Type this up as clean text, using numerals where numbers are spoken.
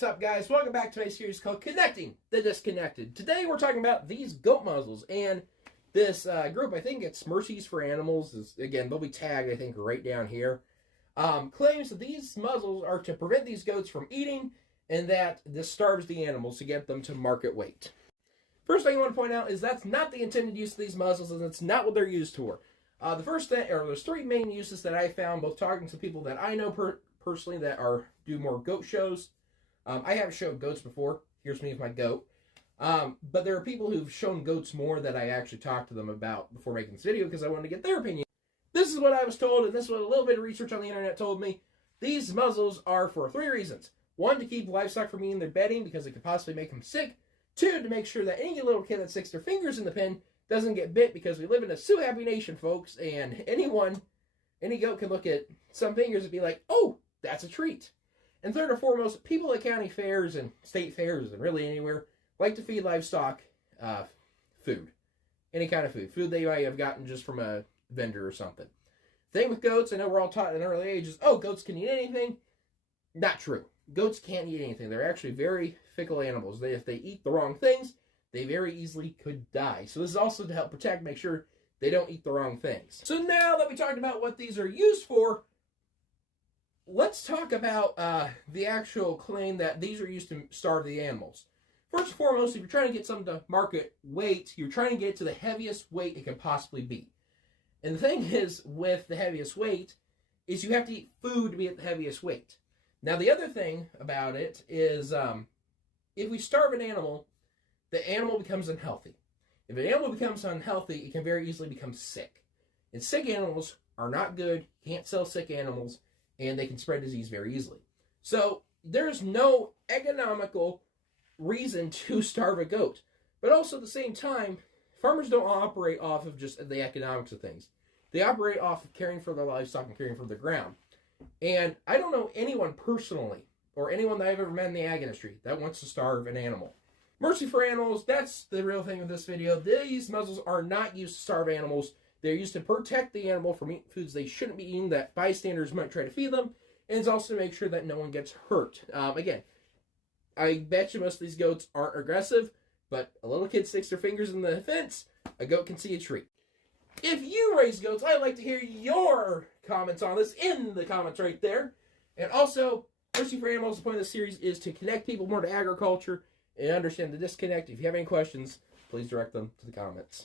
What's up, guys? Welcome back to my series called Connecting the Disconnected. Today we're talking about these goat muzzles, and this group, I think it's Mercies for Animals, is, again, they'll be tagged, I think, right down here, claims that these muzzles are to prevent these goats from eating, and that this starves the animals to get them to market weight. First thing I want to point out is that's not the intended use of these muzzles, and that's not what they're used for. The first thing, or there's three main uses that I found, both talking to people that I know personally that do more goat shows. I haven't showed goats before. Here's me with my goat. But there are people who've shown goats more that I actually talked to them about before making this video because I wanted to get their opinion. This is what I was told, and this is what a little bit of research on the internet told me. These muzzles are for three reasons. One, to keep livestock from eating their bedding because it could possibly make them sick. Two, to make sure that any little kid that sticks their fingers in the pen doesn't get bit, because we live in a sue-happy nation, folks, and any goat can look at some fingers and be like, oh, that's a treat. And third or foremost, people at county fairs and state fairs and really anywhere like to feed livestock food. Any kind of food. Food they might have gotten just from a vendor or something. Thing with goats, I know we're all taught in early ages, oh, goats can eat anything. Not true. Goats can't eat anything. They're actually very fickle animals. If they eat the wrong things, they very easily could die. So this is also to help protect, make sure they don't eat the wrong things. So now that we talked about what these are used for, let's talk about the actual claim that these are used to starve the animals. First and foremost, if you're trying to get something to market weight, you're trying to get to the heaviest weight it can possibly be. And the thing is, with the heaviest weight, is you have to eat food to be at the heaviest weight. Now, the other thing about it is, if we starve an animal, the animal becomes unhealthy. If an animal becomes unhealthy, it can very easily become sick. And sick animals are not good. You can't sell sick animals, and they can spread disease very easily. So there's no economical reason to starve a goat. But also at the same time, farmers don't operate off of just the economics of things. They operate off of caring for their livestock and caring for the ground. And I don't know anyone personally, or anyone that I've ever met in the ag industry, that wants to starve an animal. Mercy for Animals, that's the real thing with this video. These muzzles are not used to starve animals. They're used to protect the animal from eating foods they shouldn't be eating that bystanders might try to feed them, and it's also to make sure that no one gets hurt. Again, I bet you most of these goats aren't aggressive, but a little kid sticks their fingers in the fence, a goat can see a treat. If you raise goats, I'd like to hear your comments on this in the comments right there. And also, Mercy for Animals, the point of this series is to connect people more to agriculture and understand the disconnect. If you have any questions, please direct them to the comments.